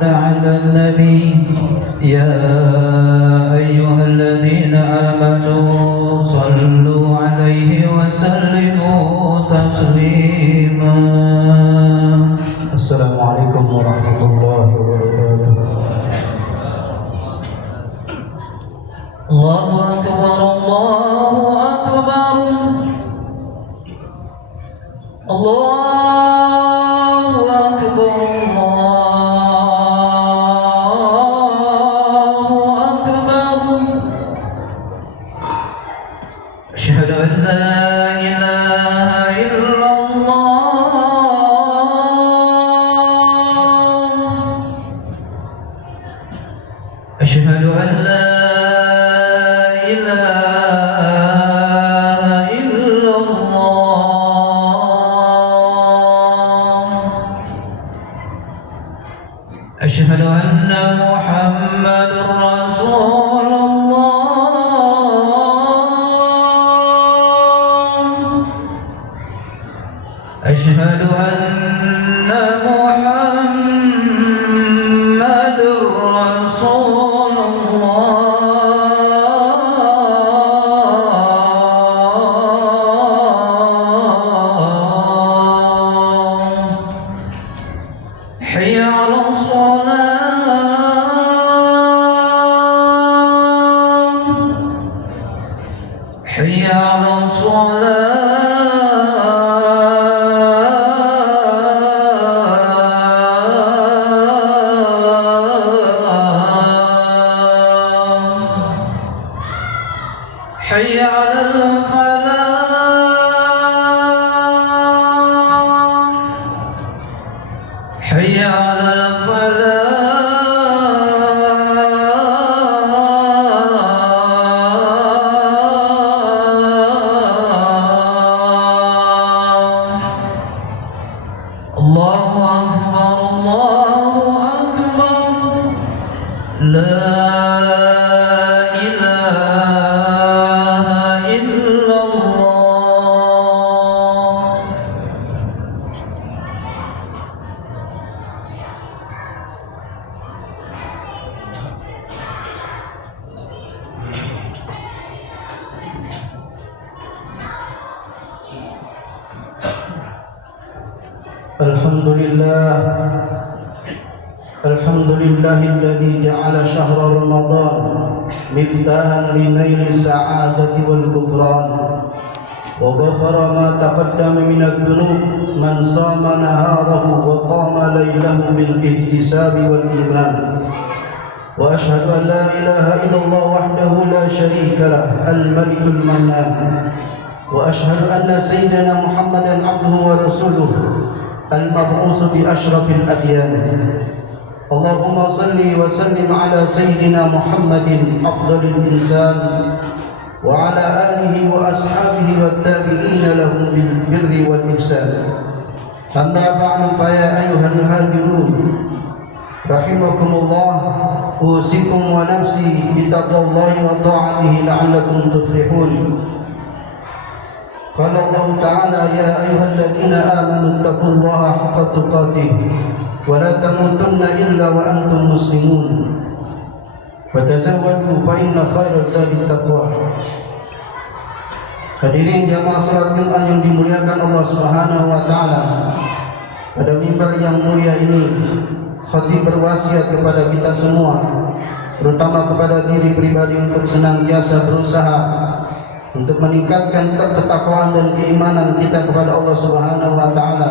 على النبي يا أيها الذين آمنوا صلوا عليه وسلموا تسليما. السلام عليكم ورحمة الله وبركاته. الله أكبر الله أكبر الله أكبر أشهد أن لا إله إلا الله أشهد أن لا إله إلا الله أشهد أن محمد رسول أشهد أن محمد رسول الله حي على الصلاة حي على الصلاة حي على الفلاح حي على الفلاح. الله أكبر الله أكبر لا الحمد لله الذي جعل شهر رمضان مفتاحا لنيل السعادة والغفران وغفر ما تقدم من الذنوب من صام نهاره وقام ليله بالاحتساب والإيمان وأشهد أن لا إله إلا الله وحده لا شريك له الملك المنان وأشهد أن سيدنا محمدا عبده ورسوله المبعوث بأشرف الأديان اللهم صل وسلم على سيدنا محمد أفضل الإنسان وعلى آله وأصحابه والتابعين لهم بالبر والإحسان أما بعد فيا أيها الهادرون رحمكم الله أوصيكم ونفسي بتقوى الله وطاعته لعلكم تفلحون قال الله تعالى يا أيها الذين آمنوا اتقوا الله حق تقاته ولا تموتن إلا وأنتم مسلمون وتزودوا فإن خير الزاد التقوى. Hadirin jamaah salat Jumat yang dimuliakan Allah Subhanahu wa taala. Pada mimbar yang mulia ini, khatib berwasiat kepada kita semua, terutama kepada diri pribadi untuk senantiasa berusaha untuk meningkatkan ketakwaan dan keimanan kita kepada Allah Subhanahu wa taala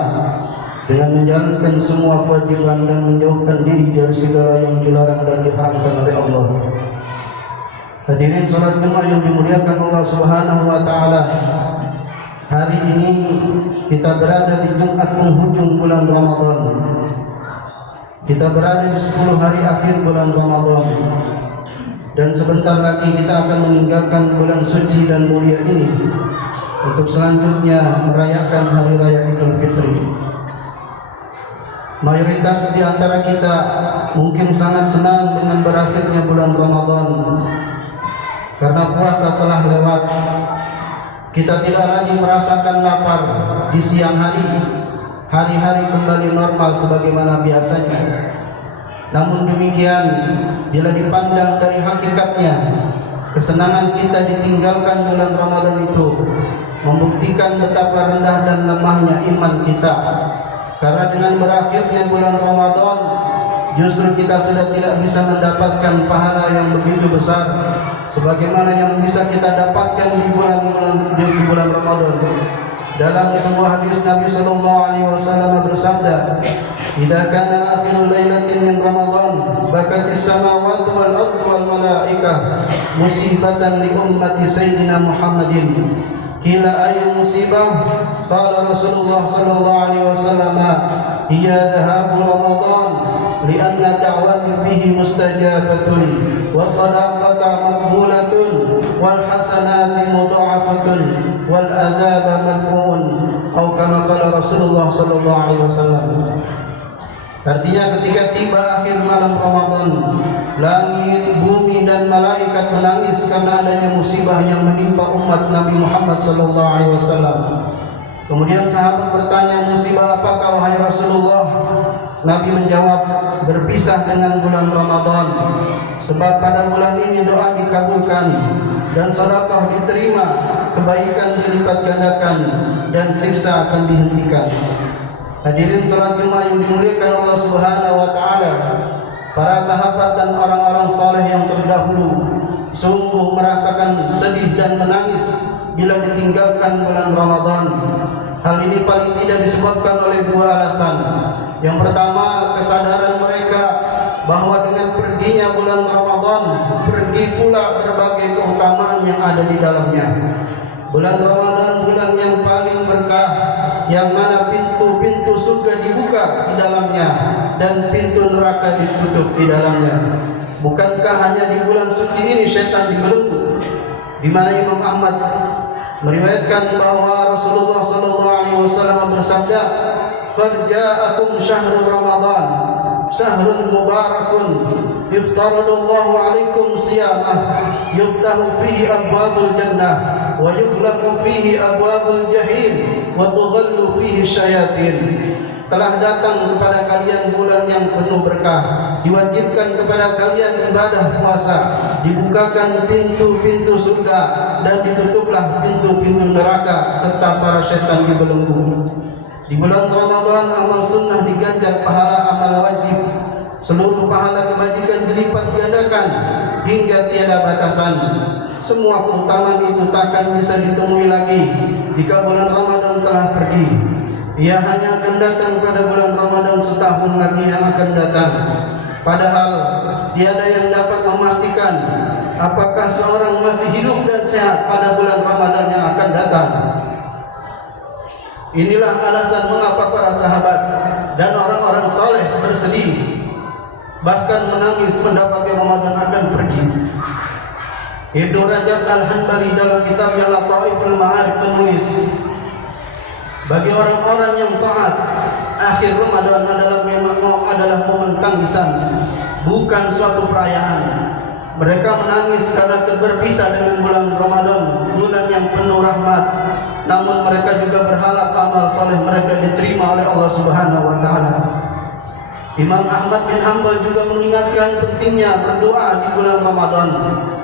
dengan menjalankan semua kewajiban dan menjauhkan diri dari segala yang dilarang dan diharamkan oleh Allah. Hadirin salat Jumat yang dimuliakan Allah Subhanahu wa taala. Hari ini kita berada di Jumat penghujung bulan Ramadan. Kita berada di 10 hari akhir bulan Ramadan. Dan sebentar lagi kita akan meninggalkan bulan suci dan mulia ini untuk selanjutnya merayakan hari raya Idul Fitri. Mayoritas di antara kita mungkin sangat senang dengan berakhirnya bulan Ramadan karena puasa telah lewat. Kita tidak lagi merasakan lapar di siang hari. Hari-hari kembali normal sebagaimana biasanya. Namun demikian, bila dipandang dari hakikatnya, kesenangan kita ditinggalkan bulan Ramadan itu membuktikan betapa rendah dan lemahnya iman kita. Karena dengan berakhirnya bulan Ramadan, justru kita sudah tidak bisa mendapatkan pahala yang begitu besar sebagaimana yang bisa kita dapatkan di bulan Ramadan. Dalam sebuah hadis Nabi sallallahu alaihi wasallam bersabda, "Idza kana akhirul lailatin min Ramadan, bakatis samawati wal ardu wal malaikah musibatan li ummati sayyidina Muhammadin." Qila ayyu musibah? Qala Rasulullah sallallahu alaihi wasallam, "Hiya dhahabu Ramadan li'anna da'wati fihi mustajabatun was sadaqata maqbulatun wal hasanati mudha'afatun wal adaba mad'un." Atau kama qala Rasulullah sallallahu alaihi wasallam. Artinya ketika tiba akhir malam Ramadan, langit, bumi dan malaikat menangis karena adanya musibah yang menimpa umat Nabi Muhammad sallallahu alaihi wasallam. Kemudian sahabat bertanya, "Musibah apakah wahai Rasulullah?" Nabi menjawab, "Berpisah dengan bulan Ramadan. Sebab pada bulan ini doa dikabulkan dan sedekah diterima, kebaikan dilipat gandakan dan siksa akan dihentikan." Hadirin salat Jumat yang dimuliakan Allah Subhanahu wa taala, para sahabat dan orang-orang saleh yang terdahulu sungguh merasakan sedih dan menangis bila ditinggalkan bulan Ramadan. Hal ini paling tidak disebabkan oleh dua alasan. Yang pertama, kesadaran mereka bahwa dengan perginya bulan Ramadan, pergi pula berbagai keutamaan yang ada di dalamnya. Bulan Ramadan bulan yang paling berkah, yang mana pintu-pintu surga dibuka di dalamnya dan pintu neraka ditutup di dalamnya. Bukankah hanya di bulan suci ini syaitan dibelenggu? Di mana Imam Ahmad meriwayatkan bahwa Rasulullah sallallahu alaihi wasallam bersabda, "Qad ja'akum syahrul Ramadan, syahrun mubarakun, yuftaradullahu alaikum siyamah, yuftahu fihi abwabul jannah, wa yughlaqu fihi abwabul jahim, wa tudhallu fihi syayatin." Telah datang kepada kalian bulan yang penuh berkah, diwajibkan kepada kalian ibadah puasa, dibukakan pintu-pintu surga dan ditutuplah pintu-pintu neraka serta para syaitan dibelenggu. Di bulan Ramadan amal sunnah diganjar pahala amal wajib. Seluruh pahala kebajikan dilipat gandakan hingga tiada batasan. Semua keutamaan itu takkan bisa ditemui lagi jika bulan Ramadan telah pergi. Ia hanya akan datang pada bulan Ramadan setahun lagi yang akan datang. Padahal tiada yang dapat memastikan apakah seorang masih hidup dan sehat pada bulan Ramadan yang akan datang. Inilah alasan mengapa para sahabat dan orang-orang saleh bersedih, bahkan menangis mendapati Ramadan akan pergi. Ibnu Rajab Al-Hanbali dalam kitabnya Lataiful Ma'arif menulis, bagi orang-orang yang taat, akhir Ramadan adalah momen tangisan, bukan suatu perayaan. Mereka menangis karena berpisah dengan bulan Ramadan, bulan yang penuh rahmat. Namun mereka juga berharap amal soleh mereka diterima oleh Allah Subhanahu wa taala. Imam Ahmad bin Hanbal juga mengingatkan pentingnya berdoa di bulan Ramadan,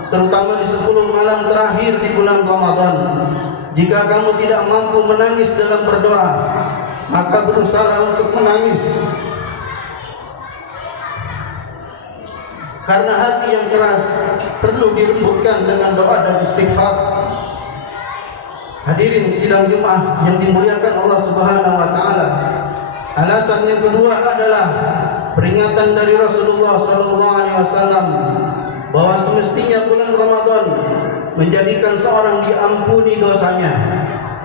terutama di 10 malam terakhir di bulan Ramadan. Jika kamu tidak mampu menangis dalam berdoa, maka berusaha untuk menangis. Karena hati yang keras perlu dirembutkan dengan doa dan istighfar. Hadirin sidang Jumat yang dimuliakan Allah Subhanahu wa taala. Alasan yang kedua adalah peringatan dari Rasulullah sallallahu alaihi wasallam bahwa semestinya bulan Ramadan menjadikan seorang diampuni dosanya.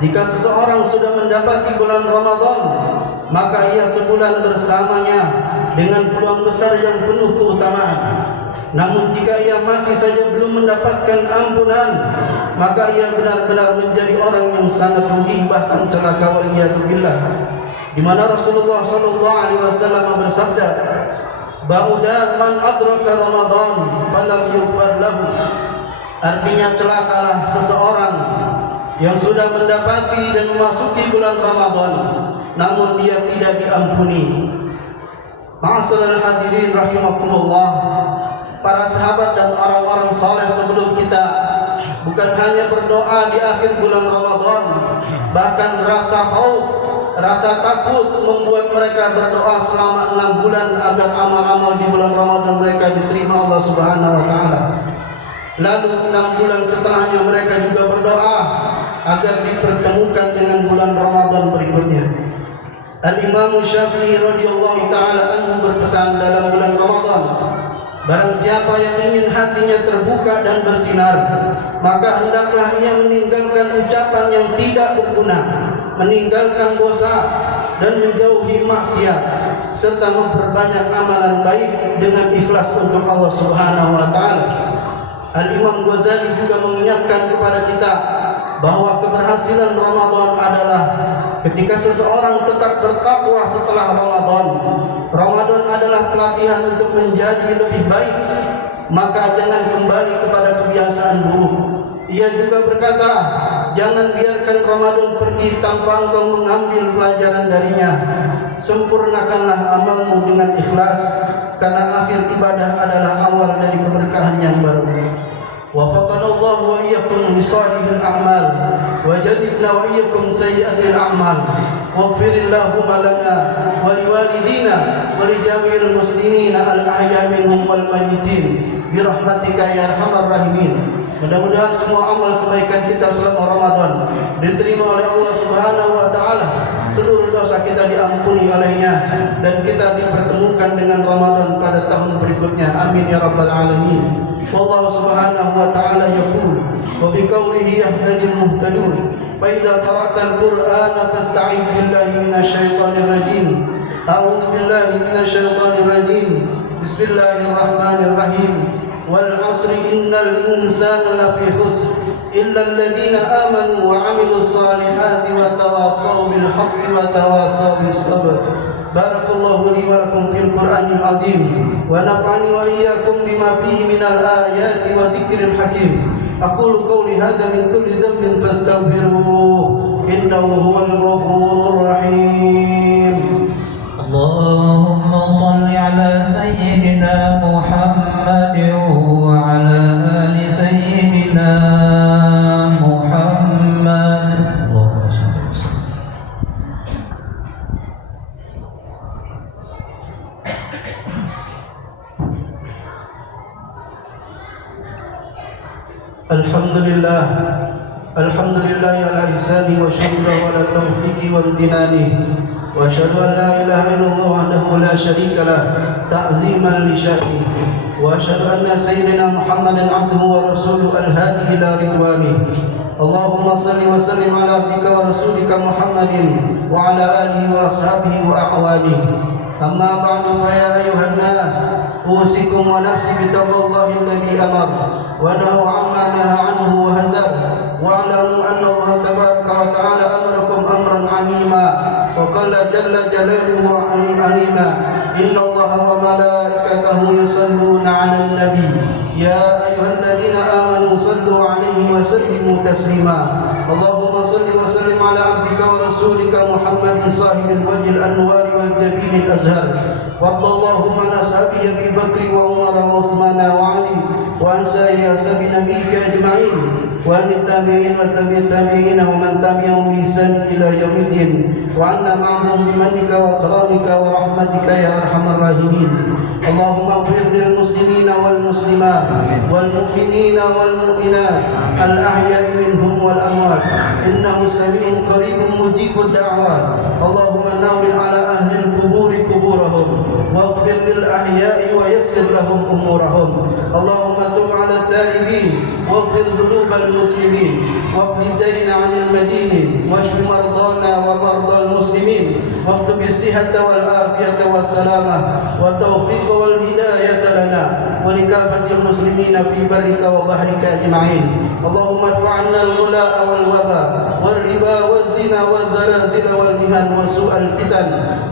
Jika seseorang sudah mendapati bulan Ramadan, maka ia sebulan bersamanya dengan peluang besar yang penuh keutamaan. Namun jika ia masih saja belum mendapatkan ampunan, maka ia benar-benar menjadi orang yang sangat rugi, bahkan celaka waliyadzubillah. Di mana Rasulullah sallallahu alaihi wasallam bersabda, "Ba'uda man adraka Ramadan falam yughfar lahu." Artinya celakalah seseorang yang sudah mendapati dan memasuki bulan Ramadan namun dia tidak diampuni. Ma'asyiral hadirin rahimakumullah, para sahabat dan orang-orang saleh sebelum kita bukan hanya berdoa di akhir bulan Ramadan, bahkan rasa khauf, rasa takut membuat mereka berdoa selama 6 bulan agar amal-amal di bulan Ramadan mereka diterima Allah Subhanahu wa taala. Lalu 6 bulan setelahnya mereka juga berdoa agar dipertemukan dengan bulan Ramadan berikutnya. Al-Imam Syafi'i radhiyallahu taala anhu berpesan dalam bulan Ramadan, barang siapa yang ingin hatinya terbuka dan bersinar, maka hendaklah ia meninggalkan ucapan yang tidak berguna, meninggalkan dosa dan menjauhi maksiat, serta memperbanyak amalan baik dengan ikhlas untuk Allah Subhanahu wa taala. Al-Imam Ghazali juga mengingatkan kepada kita bahwa keberhasilan Ramadan adalah ketika seseorang tetap bertakwa setelah Ramadan. Ramadan adalah pelatihan untuk menjadi lebih baik, maka jangan kembali kepada kebiasaan buruk. Ia juga berkata, jangan biarkan Ramadan pergi tanpa engkau mengambil pelajaran darinya. Sempurnakanlah amalmu dengan ikhlas, karena akhir ibadah adalah awal dari keberkahan yang baru. Wafaqana Allah wa iyyakum li salihil a'mal wa jannibna wa iyyakum sayyi'atil a'mal. Waghfirillahumma lana wa liwalidina wa li jami'il muslimina al-ahya minhum wal mayyitin bi rahmatika ya arhamar rahimin. Mudah-mudahan semua amal kebaikan kita selama Ramadan diterima oleh Allah Subhanahu wa taala. Seluruh dosa kita diampuni olehnya dan kita dipertemukan dengan Ramadan pada tahun berikutnya. Amin ya rabbal alamin. Wallahu subhanahu wa ta'ala yaqul wa biqaulihi yahtadil muhtadun fa idza qara'tal qur'ana fasta'id billahi minasyaitonir rajim. A'udzu billahi minasyaitonir rajim. Bismillahirrahmanirrahim. Wal 'asri innal insana lafi khusr illa alladhina amanu wa 'amilus salihati wa tawassaw bil haqqi wa tawassaw bis sabr. Barakallahu li wa lakum fil Qur'anil azim wa nafa'ani wa iyyakum bima fihi minal ayati wa dzikril hakim. Aqulu qawli hadha min kulli dhanbin fastaghfiruhu innahu huwal ghafurur rahim. Allahumma shalli ala sayyidina Muhammad wa ala ali sayyidina Muhammad. Alhamdulillah, alhamdulillah ala ihsani wa syukra wa ala taufiqi wa imtinani wa asyhadu an la ilaha illallah wahdahu la syarika lah ta'ziman li sya'ni wa asyhadu anna sayyidina Muhammadan abduhu wa rasuluhu al-hadi ila ridwani. Allahumma salli wa sallim ala abdika wa rasulika Muhammadin wa ala alihi wa ashabihi wa a'wanihi. Amma ba'du fa ya ayuhan nas usikum wa nafsi bi taqwallahi alladhi amara wa nahu amma naha anhu wa hazar wa alamu anna Allah tabaraka wa ta'ala amarakum amran 'azima wa qala jalla jalaluhu wa alima inna Allaha wa malaikatahu yusalluna 'alan nabi ya ayyuhalladzina amanu sallu 'alaihi wa sallimu taslima. Allahumma salli wa sallim ala abdika wa rasulika Muhammadin sahibil wajhil anwar wal jabinil azhar wa Allahumma nasabi Abi Bakr wa Umar wa Uthman wa Ali wa ansari ashabi nabiyyika ajma'in wa tabi'in wa tabi'in wa man tabi'ahum bi ihsan ila yaumiddin wa anna ma'ahum bi mannika wa karamika wa rahmatika ya arhamar rahimin. Allahumma ighfir lil muslimina wal muslimat wal mu'minina wal mu'minat al ahya'i minhum wal amwat innahu sami'un qaribun mujibud da'wat. Allahumma nawwir ala ahli al quburi quburahum waghfir lil ahya'i wa yassir lahum umurahum. Allahumma tub ala at-taibin waghfir dhunubal mudhnibin waqdi dayna 'anil madinin washfi mardana wa mardal muslimin واكتب الصحة والعافية والسلامة والتوفيق والهداية لنا ولكافة المسلمين في برك وبحرك أجمعين. اللهم ادفع عنا الغلاء والوباء والربا والزنا والزلازل والمهن وسوء الفتن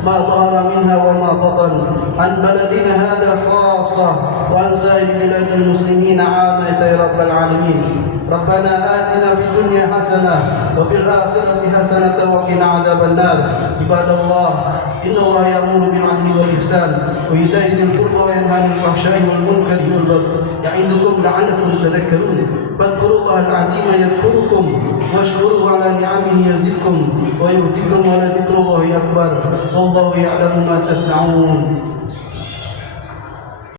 ما ظهر منها وما بطن عن بلدنا هذا خاصة وعن سائر بلاد المسلمين عامة يا رب العالمين. ربنا آتنا في الدنيا حسنة وفي الآخرة حسنة وقنا عذاب النار. عباد الله إن الله يأمر بالعدل والإحسان وإيتاء ذي القربى وينهى عن الفحشاء والمنكر والبغي يعظكم لعلكم تذكرون. فاذكروا الله العظيم يذكركم واشكروه على نعمه يزدكم ويهدكم ولذكر الله أكبر والله يعلم ما تصنعون.